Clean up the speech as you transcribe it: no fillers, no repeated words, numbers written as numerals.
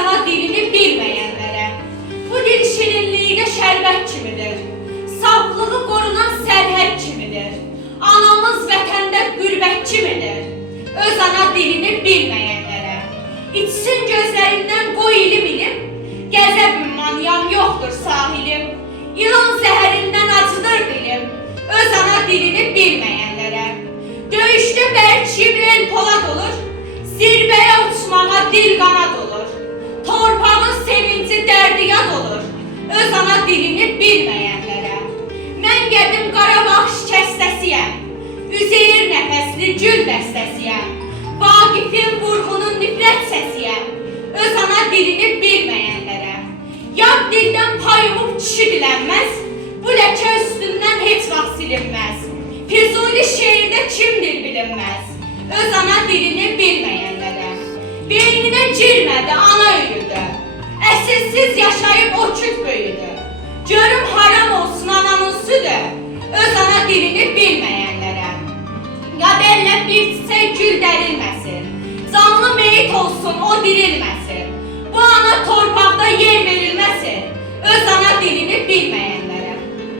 ana dilini bilməyənlərə. Bu dil şirinliyidə şərbət kimidir, saflığı qorunan sərhəd kimidir. Anamız vətəndə qürbət kimidir, öz ana dilini bilməyənlərə. İçsin gözlərindən qoy ilim, qəzəb ümmaniyam yoxdur sahilim. İlan zəhərindən acıdır dilim, öz ana dilini bilməyənlərə. Döyüşdə bərkiyim el polad olur, zirvəyə uçmağa dil qanad olur. Torpağın sevinci dərdi yad olur, öz ana dilini bilməyənlərə. Mən qədim Qarabağ şikəstəsiyəm, Üzeyir nəfəsli gül dəstəsiyəm. Vaqifin vurğunun nifrət səsiyəm, öz ana dilini bilməyənlərə. Yad dildən pay umub kişi dilənməz, bu ləkə üstündən heç vaxt silinməz. Füzuli şeirdə kimdir bilinməz, öz ana dilini bilməyənlərə. Beyninə girmədi ana öyüdü, əsilsiz yaşayıb o küt böyüdü. Görüm haram olsun ananın südü, öz ana dilini bilməyənlərə. Qədərlə bir çiçək gül dərilməsin, canlı meyit olsun o dirilməsin. Bu ana torpaqda yer verilməsin, öz ana dilini bilməyənlərə.